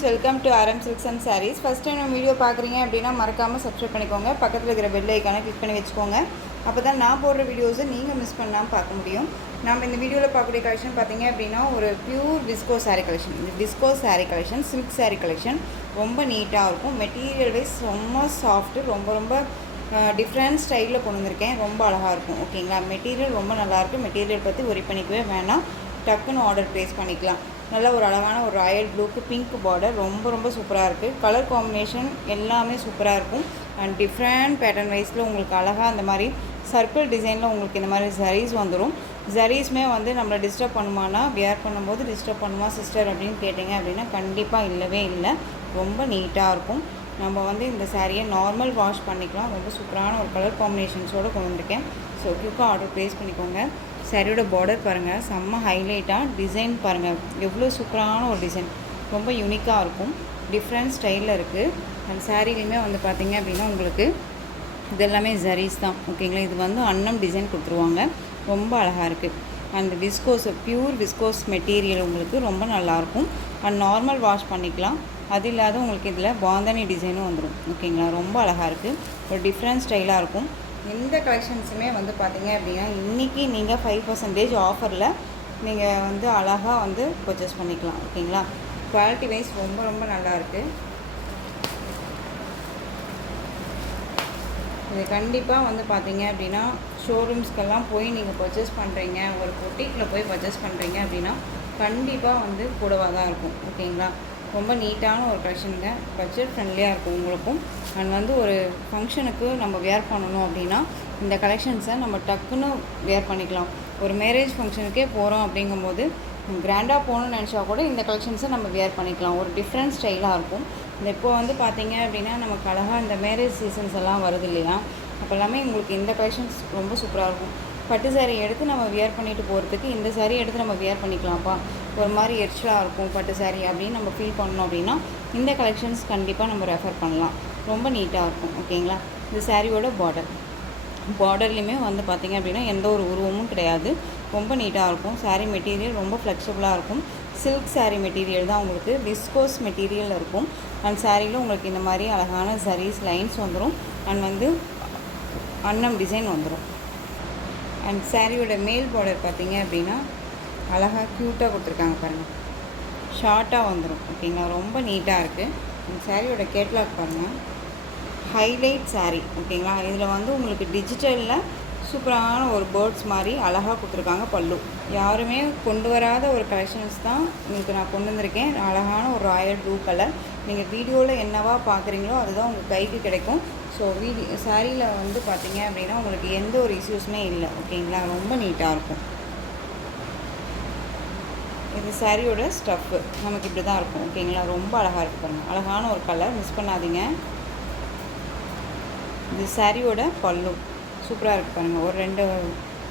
Friends, welcome to RM Silks and sarees. First time நம்ம வீடியோ பார்க்குறீங்க அப்படின்னா மறக்காமல் சப்ஸ்கிரைப் பண்ணிக்கோங்க. பக்கத்தில் இருக்கிற பெல் ஐக்கானை கிளிக் பண்ணி வச்சுக்கோங்க. அப்போ தான் நான் போடுற வீடியோஸை நீங்கள் மிஸ் பண்ணாமல் பார்க்க முடியும். நம்ம இந்த வீடியோவில் பார்க்கக்கூடிய கலெக்ஷன் பார்த்தீங்க அப்படின்னா ஒரு பியூர் டிஸ்கோ சாரீ கலெக்ஷன். இந்த disco sari collection silk sari collection ரொம்ப நீட்டாக இருக்கும். மெட்டீரியல் வைஸ் ரொம்ப சாஃப்ட்டு, ரொம்ப டிஃப்ரெண்ட் ஸ்டைலில் கொண்டு வந்திருக்கேன். ரொம்ப அழகாக இருக்கும். ஓகேங்களா, மெட்டீரியல் ரொம்ப நல்லாயிருக்கு. மெட்டீரியல் பற்றி ஒரி பண்ணிக்கவே வேணாம், டக்குன்னு ஆர்டர் ப்ளேஸ் பண்ணிக்கலாம். நல்ல ஒரு அழகான ஒரு ராயல் ப்ளூக்கு பிங்க் பார்டர் ரொம்ப சூப்பராக இருக்குது. கலர் காம்பினேஷன் எல்லாமே சூப்பராக இருக்கும். அண்ட் டிஃப்ரெண்ட் பேட்டர்ன் வைஸில் உங்களுக்கு அழகாக அந்த மாதிரி சர்க்கிள் டிசைனில் உங்களுக்கு இந்த மாதிரி ஜரீஸ் வந்துடும். ஜரீஸுமே வந்து நம்மளை டிஸ்டர்ப் பண்ணுமானா, வியர் பண்ணும்போது டிஸ்டர்ப் பண்ணுமா சிஸ்டர் அப்படின்னு கேட்டிங்க அப்படின்னா கண்டிப்பாக இல்லவே இல்லை. ரொம்ப நீட்டாக இருக்கும். நம்ம வந்து இந்த சாரியை நார்மல் வாஷ் பண்ணிக்கலாம். ரொம்ப சூப்பரான ஒரு கலர் காம்பினேஷன்ஸோடு கொண்டு வந்திருக்கேன். ஸோ குயிக்காக ஆர்டர் ப்ளேஸ் பண்ணிக்கோங்க. சாரியோட பார்டர் பாருங்கள், செம்ம ஹைலைட்டாக டிசைன் பாருங்கள், எவ்வளோ சூப்பரான ஒரு டிசைன். ரொம்ப யூனிக்காக இருக்கும், டிஃப்ரெண்ட் ஸ்டைலில் இருக்குது. அந்த சாரிலையுமே வந்து பார்த்திங்க அப்படின்னா உங்களுக்கு இது எல்லாமே ஜரீஸ் தான். ஓகேங்களா, இது வந்து அன்னம் டிசைன் கொடுத்துருவாங்க. ரொம்ப அழகாக இருக்குது. அந்த விஸ்கோஸ் பியூர் விஸ்கோஸ் மெட்டீரியல் உங்களுக்கு ரொம்ப நல்லாயிருக்கும். அண்ட் நார்மல் வாஷ் பண்ணிக்கலாம். அது இல்லாத உங்களுக்கு இதில் பாந்தனி டிசைனும் வந்துடும். ஓகேங்களா, ரொம்ப அழகாக இருக்குது. ஒரு டிஃப்ரெண்ட் ஸ்டைலாக இருக்கும். இந்த கலெக்ஷன்ஸுமே வந்து பார்த்திங்க அப்படின்னா இன்றைக்கி நீங்கள் 5% ஆஃபரில் நீங்கள் வந்து அழகாக வந்து பர்ச்சேஸ் பண்ணிக்கலாம். ஓகேங்களா, குவாலிட்டி வைஸ் ரொம்ப நல்லாயிருக்கு. இது கண்டிப்பாக வந்து பார்த்திங்க அப்படின்னா ஷோரூம்ஸ்க்கெல்லாம் போய் நீங்கள் பர்ச்சேஸ் பண்ணுறீங்க, ஒரு பொட்டிக்கில் போய் பர்ச்சேஸ் பண்ணுறீங்க அப்படின்னா கண்டிப்பாக வந்து கூடவாக தான் இருக்கும். ஓகேங்களா, ரொம்ப நீட்டான ஒரு கலெக்ஷனுங்க. பட்ஜெட் ஃப்ரெண்ட்லியாக இருக்கும் உங்களுக்கும். அண்ட் வந்து ஒரு ஃபங்க்ஷனுக்கு நம்ம வேர் பண்ணணும் அப்படின்னா இந்த கலெக்ஷன்ஸை நம்ம டக்குன்னு வேர் பண்ணிக்கலாம். ஒரு மேரேஜ் ஃபங்க்ஷனுக்கே போகிறோம் அப்படிங்கும்போது கிராண்டாக போகணுன்னு நினச்சா கூட இந்த கலெக்ஷன்ஸை நம்ம வேர் பண்ணிக்கலாம். ஒரு டிஃப்ரெண்ட் ஸ்டைலாக இருக்கும். இந்த இப்போ வந்து பார்த்திங்க அப்படின்னா நமக்கு அழகாக இந்த மேரேஜ் சீசன்ஸ் எல்லாம் வருது இல்லையா, அப்போ எல்லாமே உங்களுக்கு இந்த கலெக்ஷன்ஸ் ரொம்ப சூப்பராக இருக்கும். பட்டு சாரீ எடுத்து நம்ம வியர் பண்ணிட்டு போகிறதுக்கு இந்த சாரீ எடுத்து நம்ம வியர் பண்ணிக்கலாம்ப்பா, ஒரு மாதிரி எரிச்சலாக இருக்கும் பட்டு சாரீ அப்படின்னு நம்ம ஃபீல் பண்ணோம் அப்படின்னா இந்த கலெக்ஷன்ஸ் கண்டிப்பாக நம்ம ரெஃபர் பண்ணலாம். ரொம்ப நீட்டாக இருக்கும். ஓகேங்களா, இந்த சாரியோட பார்டர்லேயுமே வந்து பார்த்திங்க அப்படின்னா எந்த ஒரு உருவமும் கிடையாது. ரொம்ப நீட்டாக இருக்கும். சாரீ மெட்டீரியல் ரொம்ப ஃப்ளெக்சிபிளாக இருக்கும். சில்க் சாரீ மெட்டீரியல் தான், உங்களுக்கு விஸ்கோஸ் மெட்டீரியல் இருக்கும். அண்ட் சாரியில் உங்களுக்கு இந்த மாதிரி அழகான ஜரீஸ் லைன்ஸ் வந்துடும். அண்ட் வந்து அன்னம் டிசைன் வந்துடும். அண்ட் சாரியோட மேல் பார்டர் பார்த்திங்க அப்படின்னா அழகாக க்யூட்டாக கொடுத்துருக்காங்க பாருங்கள், ஷார்ட்டாக வந்துடும். ஓகேங்களா, ரொம்ப நீட்டாக இருக்குது. இந்த சாரியோட கேட்லாக் பாருங்கள், ஹைலைட் சாரீ. ஓகேங்களா, இதில் வந்து உங்களுக்கு டிஜிட்டலில் சூப்பரான ஒரு பேர்ட்ஸ் மாதிரி அழகாக கொடுத்துருக்காங்க. பல்லு யாருமே கொண்டு வராத ஒரு கலெக்ஷன்ஸ் தான் உங்களுக்கு நான் கொண்டு வந்திருக்கேன். அழகான ஒரு ராயல் ப்ளூ கலர். நீங்கள் வீடியோவில் என்னவா பார்க்குறீங்களோ அதுதான் உங்கள் கைக்கு கிடைக்கும். ஸோ சாரியில் வந்து பார்த்திங்க அப்படின்னா உங்களுக்கு எந்த ஒரு இஷ்யூஸுமே இல்லை. ஓகேங்களா, ரொம்ப நீட்டாக இருக்கும். இது சாரியோட ஸ்டஃப்பு நமக்கு இப்படி தான் இருக்கும். ஓகேங்களா, ரொம்ப அழகாக இருக்குது பாருங்கள், அழகான ஒரு கலர், மிஸ் பண்ணாதீங்க. இது சாரியோட பல்லு சூப்பராக இருக்குது பாருங்கள். ஒரு 2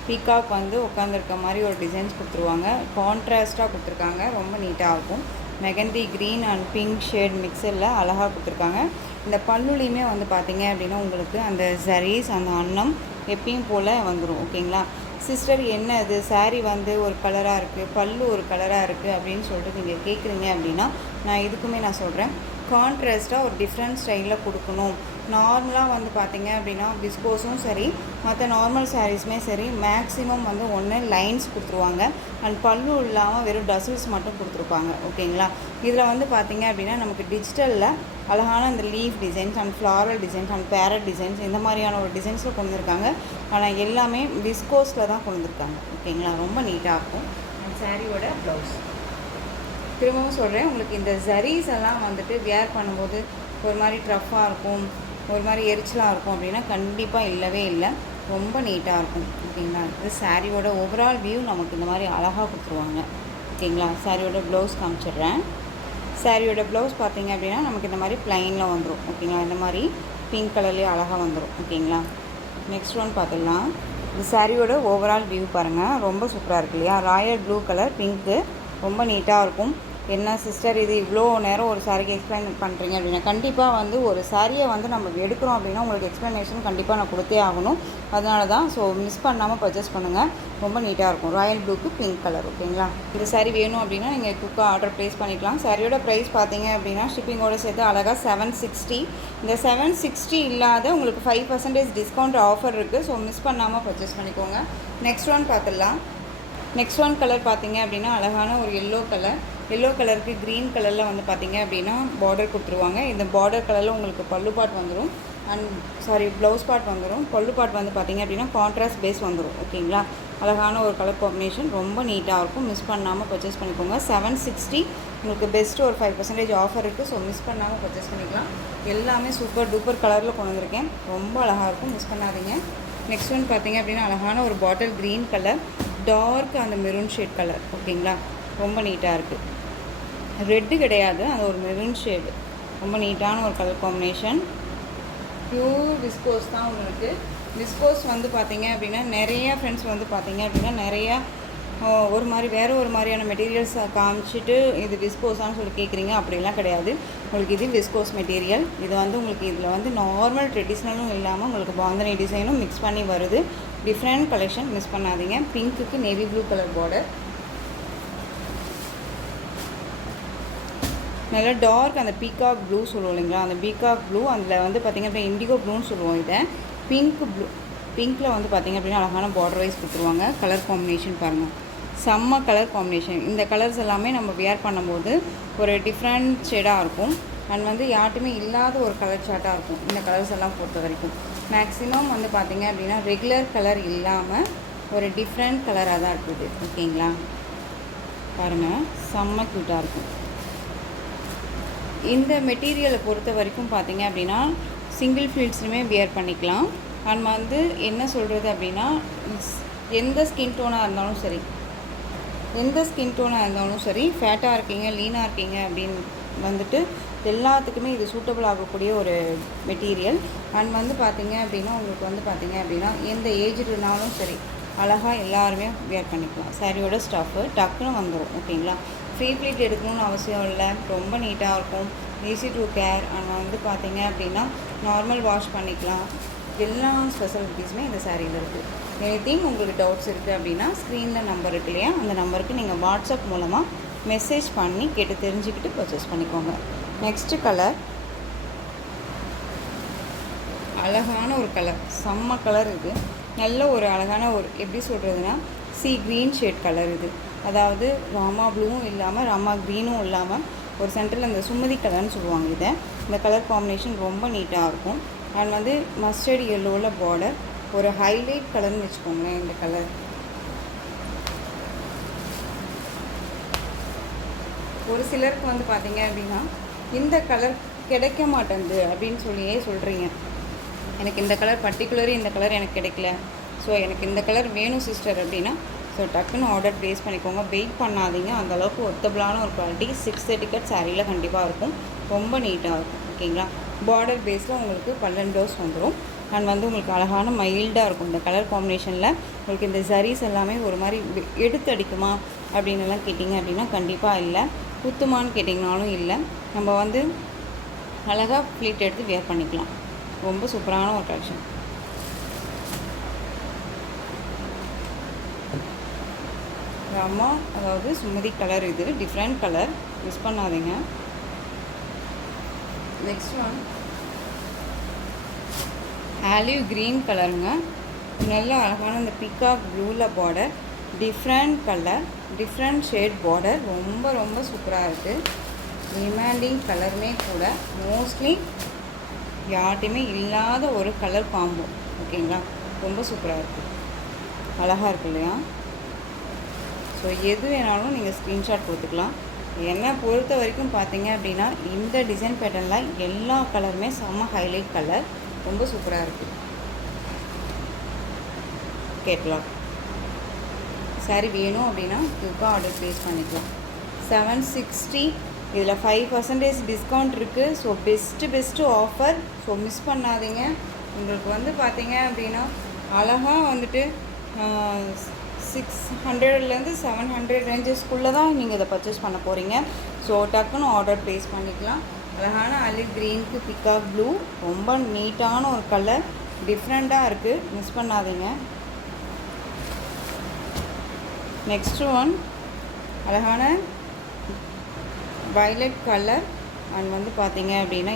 பீகாக் வந்து உட்காந்துருக்க மாதிரி ஒரு டிசைன்ஸ் கொடுத்துருவாங்க. கான்ட்ராஸ்ட்டாக கொடுத்துருக்காங்க. ரொம்ப நீட்டாக இருக்கும். Mehndi green and pink shade மிக்சரில் அழகாக கொடுத்துருக்காங்க. இந்த பல்லுலேயுமே வந்து பார்த்திங்க அப்படின்னா உங்களுக்கு அந்த ஜரீஸ் அந்த அன்னம் எப்பயும் போல் வந்துடும். ஓகேங்களா, சிஸ்டர் என்ன இது சாரீ வந்து ஒரு கலராக இருக்குது, பல்லு ஒரு கலராக இருக்குது அப்படின்னு சொல்லிட்டு நீங்கள் கேட்குறீங்க அப்படின்னா நான் இதுக்குமே நான் சொல்கிறேன், கான்ட்ராஸ்ட்டாக ஒரு டிஃப்ரெண்ட் ஸ்டைலில் கொடுக்கணும். நார்மலாக வந்து பார்த்திங்க அப்படின்னா விஸ்கோஸும் சரி மற்ற நார்மல் சாரீஸுமே சரி மேக்ஸிமம் வந்து ஒன்று லைன்ஸ் கொடுத்துருவாங்க. அண்ட் பல்லு இல்லாமல் வெறும் டசில்ஸ் மட்டும் கொடுத்துருப்பாங்க. ஓகேங்களா, இதில் வந்து பார்த்திங்க அப்படின்னா நமக்கு டிஜிட்டலில் அழகான இந்த leaf designs and floral designs and parrot designs இந்த மாதிரியான ஒரு டிசைன்ஸில் கொண்டு வந்திருக்காங்க. ஆனால் எல்லாமே விஸ்கோஸில் தான் கொண்டு வந்திருக்காங்க. ஓகேங்களா, ரொம்ப நீட்டாக இருக்கும். அண்ட் சாரியோட ப்ளவுஸ் திரும்பவும் சொல்கிறேன், உங்களுக்கு இந்த ஜரீஸ் எல்லாம் வந்துட்டு வியர் பண்ணும்போது ஒரு மாதிரி ட்ரஃப்பாக இருக்கும், ஒரு மாதிரி எரிச்சலாக இருக்கும் அப்படின்னா கண்டிப்பாக இல்லவே இல்லை. ரொம்ப நீட்டாக இருக்கும். ஓகேங்களா, இது சாரியோட ஓவரால் வியூ நமக்கு இந்த மாதிரி அழகாக கொடுத்துருவாங்க. ஓகேங்களா, சாரியோட ப்ளவுஸ் காமிச்சிடுறேன். சாரியோட ப்ளவுஸ் பார்த்திங்க அப்படின்னா நமக்கு இந்த மாதிரி ப்ளைனில் வந்துடும். ஓகேங்களா, இந்த மாதிரி பிங்க் கலர்லேயே அழகாக வந்துடும். ஓகேங்களா, நெக்ஸ்ட் ஒன் பார்த்துடலாம். இந்த சாரியோட ஓவரால் வியூ பாருங்கள், ரொம்ப சூப்பராக இருக்கு இல்லையா. ராயல் ப்ளூ கலர் பிங்க்கு ரொம்ப நீட்டாக இருக்கும். என்ன சிஸ்டர் இது இவ்வளோ நேரம் ஒரு சாரிக்கு எக்ஸ்பிளைன் பண்ணுறீங்க அப்படின்னா, கண்டிப்பாக வந்து ஒரு சாரியை வந்து நம்ம எடுக்கிறோம் அப்படின்னா உங்களுக்கு எக்ஸ்ப்ளனேஷன் கண்டிப்பாக நான் கொடுத்தே ஆகணும். அதனால தான். ஸோ மிஸ் பண்ணாமல் பர்ச்சேஸ் பண்ணுங்கள். ரொம்ப நீட்டாக இருக்கும். ராயல் ப்ளூக்கு பிங்க் கலர். ஓகேங்களா? இந்த சாரீ வேணும் அப்படின்னா நீங்கள் குக்காக ஆர்டர் ப்ளேஸ் பண்ணிக்கலாம். சாரியோட ப்ரைஸ் பார்த்தீங்க அப்படின்னா ஷிப்பிங்கோடு சேர்த்து அழகாக 760. இந்த 760 இல்லாத உங்களுக்கு 5% டிஸ்கவுண்ட் ஆஃபர் இருக்குது. ஸோ மிஸ் பண்ணாமல் பர்ச்சேஸ் பண்ணிக்கோங்க. நெக்ஸ்ட் ஒன் பார்த்துடலாம். நெக்ஸ்ட் ஒன் கலர் பார்த்தீங்க அப்படின்னா அழகான ஒரு எல்லோ கலர். எல்லோ கலருக்கு க்ரீன் கலரில் வந்து பார்த்திங்க அப்படின்னா பார்டர் கொடுத்துருவாங்க. இந்த பார்டர் கலரில் உங்களுக்கு பல்லு பாட் வந்துடும். ப்ளவுஸ் பாட் வந்துடும். பல்லு பாட் வந்து பார்த்திங்க அப்படின்னா கான்ட்ராஸ்ட் பேஸ் வந்துடும். ஓகேங்களா? அழகான ஒரு கலர் காம்பினேஷன். ரொம்ப நீட்டாக இருக்கும். மிஸ் பண்ணாமல் பர்ச்சேஸ் பண்ணிக்கோங்க. 760 உங்களுக்கு பெஸ்ட்டு ஒரு 5% ஆஃபர் இருக்குது. ஸோ மிஸ் பண்ணாமல் பர்ச்சேஸ் பண்ணிக்கலாம். எல்லாமே சூப்பர் டூப்பர் கலரில் கொண்டு வந்திருக்கேன். ரொம்ப அழகாக இருக்கும். மிஸ் பண்ணாதீங்க. நெக்ஸ்ட் ஒன் பார்த்திங்க அப்படின்னா அழகான ஒரு பாட்டில் க்ரீன் கலர், டார்க் அந்த மெரூன் ஷேட் கலர். ஓகேங்களா? ரொம்ப நீட்டாக இருக்குது. ரெட்டு கிடையாது, அது ஒரு மெரூன் ஷேடு. ரொம்ப நீட்டான ஒரு கலர் காம்பினேஷன். ப்யூர் விஸ்கோஸ் தான் உங்களுக்கு. விஸ்கோஸ் வந்து பார்த்திங்க அப்படின்னா நிறையா ஃப்ரெண்ட்ஸ் வந்து பார்த்திங்க அப்படின்னா நிறையா ஒரு மாதிரி வேறு ஒரு மாதிரியான மெட்டீரியல்ஸ் காமிச்சிட்டு இது விஸ்கோஸான்னு சொல்லி கேட்குறீங்க. அப்படிலாம் கிடையாது. உங்களுக்கு இது விஸ்கோஸ் மெட்டீரியல். இது வந்து உங்களுக்கு இதில் வந்து நார்மல் ட்ரெடிஷ்னலும் இல்லாமல் உங்களுக்கு பாந்தனி டிசைனும் மிக்ஸ் பண்ணி வருது. Different collection. மிஸ் பண்ணாதீங்க. பிங்க்குக்கு நேவி ப்ளூ கலர் பார்டர். நல்லா டார்க் அந்த பீகாக் ப்ளூ சொல்லுவோம் இல்லைங்களா, அந்த பீகாக் ப்ளூ. அதில் வந்து பார்த்திங்க அப்படின்னா இண்டிகோ ப்ளூன்னு சொல்லுவோம். இதை பிங்க் ப்ளூ. பிங்க்கில் வந்து பார்த்திங்க அப்படின்னா அழகான பார்டர் வைஸ் கொடுத்துருவாங்க. கலர் காம்பினேஷன் பாருங்கள், செம்ம கலர் காம்பினேஷன். இந்த கலர்ஸ் எல்லாமே நம்ம வியர் பண்ணும்போது ஒரு டிஃப்ரெண்ட் ஷேடாக இருக்கும். அண்ட் வந்து யார்ட்டுமே இல்லாத ஒரு கலர் சார்ட்டாக இருக்கும் இந்த கலர்ஸ் எல்லாம் பொறுத்த வரைக்கும். மேக்ஸிமம் வந்து பார்த்திங்க அப்படின்னா ரெகுலர் கலர் இல்லாமல் ஒரு டிஃப்ரெண்ட் கலராக தான் இருக்குது. ஓகேங்களா? பாருங்கள், செம்ம க்யூட்டாக இருக்கும். இந்த மெட்டீரியலை பொறுத்த வரைக்கும் பார்த்திங்க அப்படின்னா சிங்கிள் ஃபீல்ட்ஸ்லையுமே வியர் பண்ணிக்கலாம். அண்ட் வந்து என்ன சொல்கிறது அப்படின்னா எந்த ஸ்கின் டோனாக இருந்தாலும் சரி, ஃபேட்டாக இருக்கீங்க, லீனாக இருக்கீங்க அப்படின்னு வந்துட்டு எல்லாத்துக்குமே இது சூட்டபிள் ஆகக்கூடிய ஒரு மெட்டீரியல். அண்ட் வந்து பார்த்திங்க அப்படின்னா உங்களுக்கு வந்து பார்த்திங்க அப்படின்னா எந்த ஏஜ்டுனாலும் சரி அழகாக எல்லாருமே வியர் பண்ணிக்கலாம். சாரியோட ஸ்டஃப்பு டக்குன்னு வந்துடும். ஓகேங்களா? ஃப்ரீ ப்ளீட் எடுக்கணும்னு அவசியம் இல்லை. ரொம்ப நீட்டாக இருக்கும். Easy to care. அண்ட் வந்து பார்த்திங்க அப்படின்னா நார்மல் வாஷ் பண்ணிக்கலாம். எல்லா ஸ்பெஷலிட்டிஸுமே இந்த சாரியில் இருக்குது. எனிதிங் உங்களுக்கு டவுட்ஸ் இருக்குது அப்படின்னா ஸ்க்ரீனில் நம்பர் இருக்கு இல்லையா, அந்த நம்பருக்கு நீங்கள் வாட்ஸ்அப் மூலமாக மெசேஜ் பண்ணி கேட்டு தெரிஞ்சுக்கிட்டு பர்ச்சேஸ் பண்ணிக்கோங்க. நெக்ஸ்ட்டு கலர் அழகான ஒரு கலர், செம்ம கலர். இது நல்ல ஒரு அழகான ஒரு எப்படி சொல்கிறதுனா சி க்ரீன் ஷேட் கலர். இது அதாவது ராமா ப்ளூவும் இல்லாமல் ராமா க்ரீனும் இல்லாமல் ஒரு சென்டரில் இந்த சுமதி கலர்னு சொல்லுவாங்க. இதை இந்த கலர் காம்பினேஷன் ரொம்ப நீட்டாக இருக்கும். அண்ட் வந்து மஸ்டர்ட் எல்லோவில் பார்டர், ஒரு ஹைலைட் கலர்னு வச்சுக்கோங்களேன். இந்த கலர் ஒரு சிலருக்கு வந்து பார்த்திங்க அப்படின்னா இந்த கலர் கிடைக்க மாட்டேங்குது அப்படின்னு சொல்லியே சொல்கிறீங்க. எனக்கு இந்த கலர் பர்டிகுலரி இந்த கலர் எனக்கு கிடைக்கல, ஸோ எனக்கு இந்த கலர் வேணும் சிஸ்டர் அப்படின்னா ஸோ டக்குன்னு ஆர்டர் ப்ளேஸ் பண்ணிக்கோங்க. வெயிட் பண்ணாதீங்க. அந்தளவுக்கு ஒர்த்தபிளான ஒரு குவாலிட்டி 630 கட் சாரியில் கண்டிப்பாக இருக்கும். ரொம்ப நீட்டாக இருக்கும். ஓகேங்களா? பார்டர் பேஸில் உங்களுக்கு 12 ப்ளவுஸ் வந்துடும். அண்ட் வந்து உங்களுக்கு அழகான மைல்டாக இருக்கும். இந்த கலர் காம்பினேஷனில் உங்களுக்கு இந்த சாரீஸ் எல்லாமே ஒரு மாதிரி எடுத்து அடிக்குமா அப்படின்னுலாம் கேட்டிங்க அப்படின்னா கண்டிப்பாக இல்லை. குத்துமான்னு கேட்டிங்கனாலும் இல்லை. நம்ம வந்து அழகாக ப்ளீட் எடுத்து வியர் பண்ணிக்கலாம். ரொம்ப சூப்பரான ஒரு கலெக்ஷன். ராமா அதாவது சுமதி கலர். இது டிஃப்ரெண்ட் கலர். மிஸ் பண்ணாதீங்க. நெக்ஸ்ட் ஒன் ஆலிவ் க்ரீன் கலருங்க. நல்ல அழகான இந்த பீகாக் ப்ளூவில் border, different colour, different shade border. ரொம்ப ரொம்ப சூப்பராக இருக்குது. டிமாண்டிங் கலருமே கூட மோஸ்ட்லி யார்ட்டையுமே இல்லாத ஒரு கலர் காம்போ. ஓகேங்களா? ரொம்ப சூப்பராக இருக்குது. அழகாக இருக்குது இல்லையா? ஸோ எது வேணாலும் நீங்கள் ஸ்க்ரீன்ஷாட் கொடுத்துக்கலாம். என்னை பொறுத்த வரைக்கும் பார்த்தீங்க அப்படின்னா இந்த டிசைன் பேட்டர்னில் எல்லா கலருமே செம்ம ஹைலைட் கலர். ரொம்ப சூப்பராக இருக்குது. கேட்கலாம். சாரி வேணும் அப்படின்னா குயிக்காக ஆர்டர் ப்ளேஸ் பண்ணிக்கலாம். 760. இதில் 5% டிஸ்கவுண்ட் இருக்குது. So best offer. So miss பண்ணாதீங்க. உங்களுக்கு வந்து பார்த்தீங்க அப்படின்னா அழகாக வந்துட்டு 600லேருந்து 700 ரேஞ்சஸ்க்குள்ளே தான் நீங்கள் இதை பர்ச்சேஸ் பண்ண போகிறீங்க. ஸோ டக்குன்னு ஆர்டர் ப்ளேஸ் பண்ணிக்கலாம். அழகான ஆலிவ் க்ரீனுக்கு பிகாக் ப்ளூ, ரொம்ப நீட்டான ஒரு கலர், டிஃப்ரெண்ட்டாக இருக்குது, மிஸ் பண்ணாதீங்க. நெக்ஸ்ட்டு ஒன் அழகான வயலட் கலர் அண்ட் வந்து பார்த்திங்க அப்படின்னா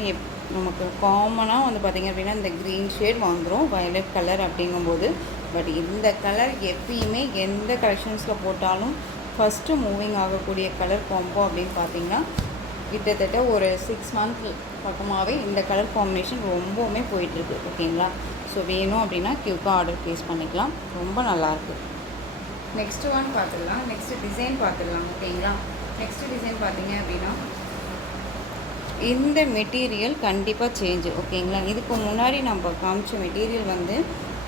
நமக்கு காமனாக வந்து பார்த்திங்க அப்படின்னா இந்த க்ரீன் ஷேட் வந்துடும் வயலட் கலர் அப்படிங்கும்போது. பட் இந்த கலர் எப்பயுமே எந்த கலெக்ஷன்ஸில் போட்டாலும் ஃபஸ்ட்டு மூவிங் ஆகக்கூடிய கலர் காம்போ அப்படின்னு பார்த்திங்கன்னா கிட்டத்தட்ட ஒரு 6 மந்த் பக்கமாகவே இந்த கலர் காம்பினேஷன் ரொம்பவுமே போயிட்டுருக்கு. ஓகேங்களா? ஸோ வேணும் அப்படின்னா க்யூக்காக ஆர்டர் ப்ளேஸ் பண்ணிக்கலாம். ரொம்ப நல்லாயிருக்கு. நெக்ஸ்ட்டு ஒன் பார்த்துடலாம். நெக்ஸ்ட்டு டிசைன் பார்த்துடலாம். ஓகேங்களா? நெக்ஸ்ட்டு டிசைன் பார்த்திங்க அப்படின்னா இந்த மெட்டீரியல் கண்டிப்பாக சேஞ்சு. ஓகேங்களா? இதுக்கு முன்னாடி நம்ம காமிச்ச மெட்டீரியல் வந்து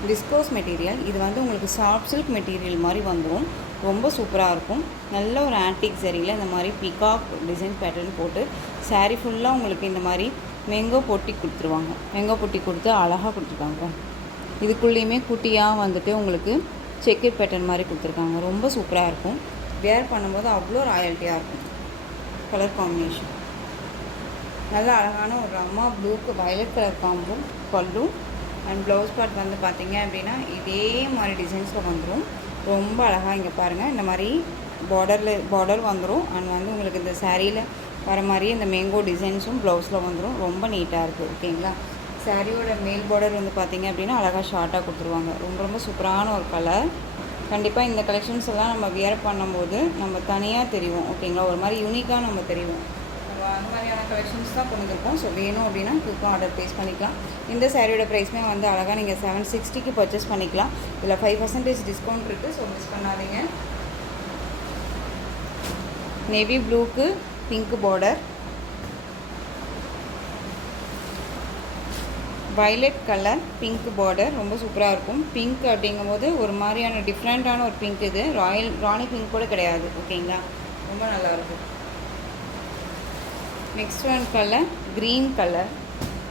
விஸ்கோஸ் மெட்டீரியல். இது வந்து உங்களுக்கு சாஃப்ட் சில்க் மெட்டீரியல் மாதிரி வந்துடும். ரொம்ப சூப்பராக இருக்கும். நல்ல ஒரு ஆன்டிக் சரியில் இந்த மாதிரி பிகாக் டிசைன் பேட்டர்ன் போட்டு சாரீ ஃபுல்லாக உங்களுக்கு இந்த மாதிரி மேங்கோ பொட்டி கொடுத்துருவாங்க. மேங்கோ பொட்டி கொடுத்து அழகாக கொடுத்துருக்காங்க. இதுக்குள்ளேயுமே குட்டியாக வந்துட்டு உங்களுக்கு செக்கர் பேட்டர்ன் மாதிரி கொடுத்துருக்காங்க. ரொம்ப சூப்பராக இருக்கும். வேர் பண்ணும்போது அவ்வளோ ராயல்ட்டியாக இருக்கும். கலர் காம்பினேஷன் நல்ல அழகான ஒரு அம்மா ப்ளூக்கு வயலட் கலர் காம்பும் பல்லும் அண்ட் ப்ளவுஸ் பார்ட் வந்து பார்த்திங்க அப்படின்னா இதே மாதிரி டிசைன்ஸில் வந்துடும். ரொம்ப அழகாக இங்கே பாருங்கள் இந்த மாதிரி பார்டர் வந்துடும். அண்ட் வந்து உங்களுக்கு இந்த சாரியில் வர மாதிரி இந்த மேங்கோ டிசைன்ஸும் ப்ளவுஸில் வந்துடும். ரொம்ப நீட்டாக இருக்குது. ஓகேங்களா? சாரியோட மேல் பார்டர் வந்து பார்த்திங்க அப்படின்னா அழகாக ஷார்ட்டாக கொடுத்துருவாங்க. ரொம்ப ரொம்ப சூப்பரான ஒரு கலர். கண்டிப்பாக இந்த கலெக்ஷன்ஸ் எல்லாம் நம்ம வியர் பண்ணும்போது நம்ம தனியாக தெரியும். ஓகேங்களா? ஒரு மாதிரி யூனிக்காக நம்ம தெரியும். அந்த மாதிரியான கலெக்ஷன்ஸ் தான் கொண்டு வந்திருக்கோம். ஸோ வேணும் அப்படின்னா குயிக்காக ஆர்டர் ப்ளேஸ் பண்ணிக்கலாம். இந்த சாரியோட ப்ரைஸ்மே வந்து அழகாக நீங்கள் 760க்கு பர்ச்சேஸ் பண்ணிக்கலாம். இதில் 5% டிஸ்கவுண்ட் இருக்குது. ஸோ மிஸ் பண்ணாதீங்க. நேவி ப்ளூக்கு pink border, violet colour pink border, ரொம்ப சூப்பராக இருக்கும். பிங்க் அப்படிங்கும்போது ஒரு மாதிரியான டிஃப்ரெண்ட்டான ஒரு பிங்க். இது ராணி பிங்க் கூட கிடையாது. ஓகேங்களா? ரொம்ப நல்லாயிருக்கும். Next one colour green colour,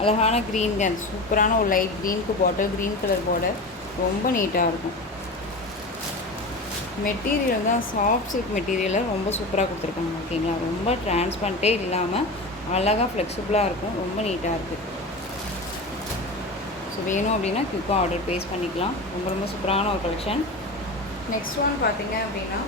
அழகான க்ரீன் கன், சூப்பரான ஒரு லைட் க்ரீனுக்கு பாட்டில் க்ரீன் கலர் பார்டர், ரொம்ப நீட்டாக இருக்கும். மெட்டீரியல் தான் சாஃப்ட் சில்க் மெட்டீரியலில் ரொம்ப சூப்பராக கொடுத்துருக்காங்க. ஓகேங்களா? ரொம்ப டிரான்ஸ்பரண்ட்டே இல்லாமல் அழகாக ஃப்ளெக்சிபிளாக இருக்கும். ரொம்ப நீட்டாக இருக்குது. ஸோ வேணும் அப்படின்னா குயிக்காக ஆர்டர் ப்ளேஸ் பண்ணிக்கலாம். ரொம்ப ரொம்ப சூப்பரான ஒரு கலெக்ஷன். நெக்ஸ்ட் ஒன் பார்த்திங்க அப்படின்னா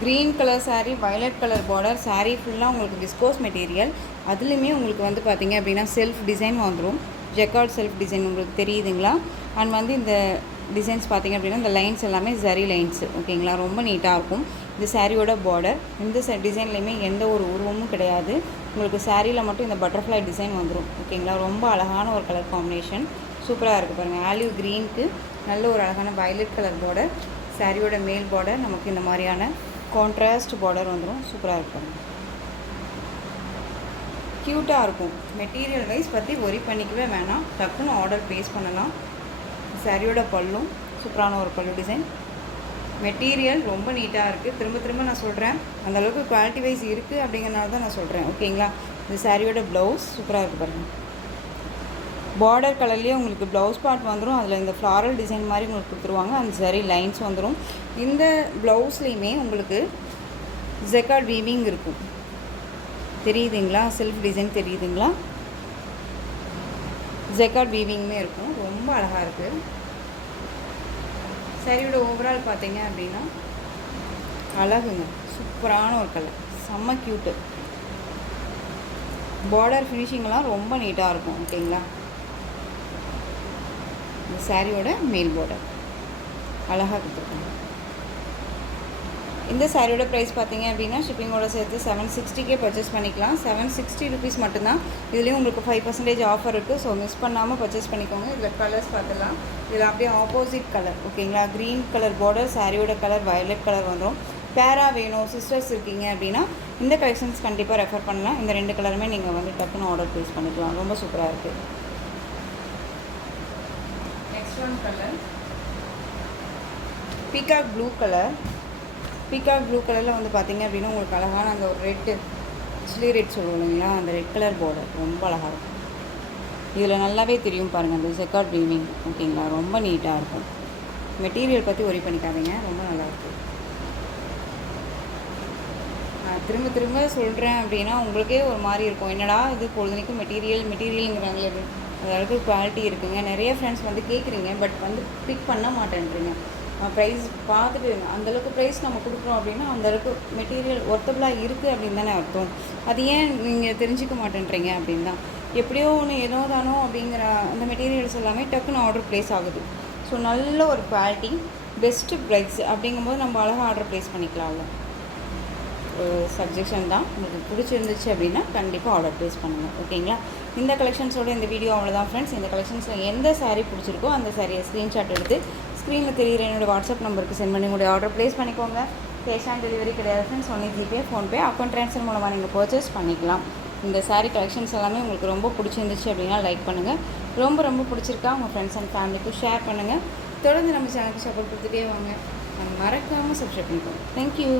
green colour sari, violet colour border, sari ஃபுல்லாக உங்களுக்கு விஸ்கோஸ் மெட்டீரியல். அதுலேயுமே உங்களுக்கு வந்து பார்த்திங்க அப்படின்னா செல்ஃப் டிசைன் வந்துடும். ஜெக்கார்ட் செல்ஃப் டிசைன் உங்களுக்கு தெரியுதுங்களா? அண்ட் வந்து இந்த டிசைன்ஸ் பார்த்திங்க அப்படின்னா இந்த லைன்ஸ் எல்லாமே ஜரி லைன்ஸு. ஓகேங்களா? ரொம்ப நீட்டாக இருக்கும். இந்த சாரியோட பார்டர் இந்த டிசைன்லேயுமே எந்த ஒரு உருவமும் கிடையாது. உங்களுக்கு சாரியில் மட்டும் இந்த பட்டர்ஃப்ளை டிசைன் வந்துடும். ஓகேங்களா? ரொம்ப அழகான ஒரு கலர் காம்பினேஷன், சூப்பராக இருக்குது பாருங்கள். ஆலிவ் க்ரீனுக்கு நல்ல ஒரு அழகான வயலட் கலர் பார்டர், சாரியோட மேல் பார்டர் நமக்கு இந்த மாதிரியான கான்ட்ராஸ்ட் பார்டர் வந்துடும். சூப்பராக இருக்கும். க்யூட்டாக இருக்கும். மெட்டீரியல் வைஸ் பற்றி ஒரி பண்ணிக்கவே வேணாம். டக்குன்னு ஆர்டர் ப்ளேஸ் பண்ணலாம். சாரியோட பல்லும் சூப்பரான ஒரு பல்லு டிசைன். மெட்டீரியல் ரொம்ப நீட்டாக இருக்குது. திரும்ப திரும்ப நான் சொல்கிறேன், அந்தளவுக்கு குவாலிட்டி வைஸ் இருக்குது அப்படிங்கிறனால தான் நான் சொல்கிறேன். ஓகேங்களா? இந்த சாரியோட ப்ளவுஸ் சூப்பராக இருக்குது பாருங்கள். பார்டர் கலர்லேயே உங்களுக்கு ப்ளவுஸ் பார்ட் வந்துடும். அதில் இந்த ஃப்ளாரல் டிசைன் மாதிரி உங்களுக்கு கொடுத்துருவாங்க. அந்த சரி லைன்ஸ் வந்துடும். இந்த ப்ளவுஸ்லேயுமே உங்களுக்கு ஜெக்கார்ட் வீவிங் இருக்கும். தெரியுதுங்களா? செல்ஃப் டிசைன் தெரியுதுங்களா? ஜெக்கார்ட் வீவிங்குமே இருக்கும். ரொம்ப அழகாக இருக்குது. சாரியோட ஓவரால் பார்த்தீங்க அப்படின்னா அழகுங்க, சூப்பரான ஒரு கலர், செம்ம க்யூட்டு. பார்டர் ஃபினிஷிங்லாம் ரொம்ப நீட்டாக இருக்கும். ஓகேங்களா? இந்த சாரியோட மேல் பார்டர் அழகாக கொடுத்துருக்காங்க. இந்த சாரியோட ப்ரைஸ் பார்த்தீங்க அப்படின்னா ஷிப்பிங்கோட சேர்த்து 760க்கே பர்ச்சேஸ் பண்ணிக்கலாம். 760 ருபீஸ் மட்டும்தான். இதுலேயும் உங்களுக்கு 5% ஆஃபர் இருக்குது. ஸோ மிஸ் பண்ணாமல் பர்ச்சேஸ் பண்ணிக்கோங்க. இதில் கலர்ஸ் பார்த்துலாம். இதில் அப்படியே ஆப்போசிட் கலர். ஓகேங்களா? க்ரீன் கலர் பார்டர், சாரியோட கலர் வயலட் கலர் வந்துடும். பேராக வேணும், சிஸ்டர்ஸ் இருக்கீங்க அப்படின்னா இந்த கலெக்ஷன்ஸ் கண்டிப்பாக ரெஃபர் பண்ணலாம். இந்த 2 கலருமே நீங்கள் வந்து டக்குன்னு ஆர்டர் ப்ளேஸ் பண்ணிக்கலாம். ரொம்ப சூப்பராக இருக்குது. Next one colour peacock blue colour. Peacock blue கலரில் வந்து பார்த்திங்க அப்படின்னா உங்களுக்கு அழகான அந்த ஒரு ரெட்டு சில்லி ரெட் சொல்லுவோம் இல்லைங்களா? அந்த ரெட் கலர் பார்டர் ரொம்ப அழகாக இருக்கும். இதில் நல்லாவே தெரியும் பாருங்கள் அந்த ஜெக்கார்ட் வீவிங். ஓகேங்களா? ரொம்ப நீட்டாக இருக்கும். மெட்டீரியல் பற்றி ஒரி பண்ணிக்காதீங்க, ரொம்ப நல்லாயிருக்கு. திரும்ப திரும்ப சொல்கிறேன் அப்படின்னா உங்களுக்கே ஒரு மாதிரி இருக்கும், என்னடா இது பொழுதுனைக்கும் மெட்டீரியலுங்கிறாங்களே அப்படின்னு. அதாவது குவாலிட்டி இருக்குங்க. நிறைய ஃப்ரெண்ட்ஸ் வந்து கேட்குறீங்க, பட் வந்து பிக் பண்ண மாட்டேன்றீங்க. ப்ரைஸ் பார்த்துட்டு அந்தளவுக்கு ப்ரைஸ் நம்ம கொடுக்குறோம் அப்படின்னா அந்தளவுக்கு மெட்டீரியல் ஒர்த்தபுளாக இருக்குது அப்படின்னு தானே அர்த்தம். அது ஏன் நீங்கள் தெரிஞ்சிக்க மாட்டேன்றீங்க அப்படின்னு தான். எப்படியோ ஒன்று ஏதோ தானோ அப்படிங்கிற அந்த மெட்டீரியல்ஸ் எல்லாமே டக்குன்னு ஆர்டர் ப்ளேஸ் ஆகுது. ஸோ நல்ல ஒரு குவாலிட்டி, பெஸ்ட்டு ப்ரைஸ் அப்படிங்கும்போது நம்ம அழகாக ஆர்டர் ப்ளேஸ் பண்ணிக்கலாம்ல. சஜஷன் தான். உங்களுக்கு பிடிச்சிருந்துச்சு அப்படின்னா கண்டிப்பாக ஆர்டர் ப்ளேஸ் பண்ணுங்கள். ஓகேங்களா? இந்த கலெக்ஷன்ஸோட இந்த வீடியோ அவ்வளோதான் ஃப்ரெண்ட்ஸ். இந்த கலெக்ஷன்ஸில் எந்த சாரீ பிடிச்சிருக்கோ அந்த சாரியை ஸ்க்ரீன்ஷாட் எடுத்து ஸ்க்ரீனில் தெரியுற என்னோடய வாட்ஸ்அப் நம்பருக்கு சென்ட் பண்ணி உங்களுடைய ஆர்டர் ப்ளேஸ் பண்ணிக்கோங்க. கேஷ் ஆன் டெலிவரி கிடையாது friends. Only GPay, PhonePe, account transfer மூலமாக நீங்கள் பர்ச்சேஸ் பண்ணிக்கலாம். இந்த சாரீ கலெக்ஷன்ஸ் எல்லாமே உங்களுக்கு ரொம்ப பிடிச்சிருந்துச்சு அப்படின்னா லைக் பண்ணுங்கள். ரொம்ப ரொம்ப பிடிச்சிருக்கா உங்கள் ஃப்ரெண்ட்ஸ் அண்ட் ஃபேமிலிக்கும் ஷேர் பண்ணுங்கள். தொடர்ந்து நம்ம சேனலுக்கு சப்போர்ட் கொடுத்துட்டே வாங்க. மறக்காமல் சப்ஸ்கிரைப் பண்ணிக்கோங்க. தேங்க்யூ.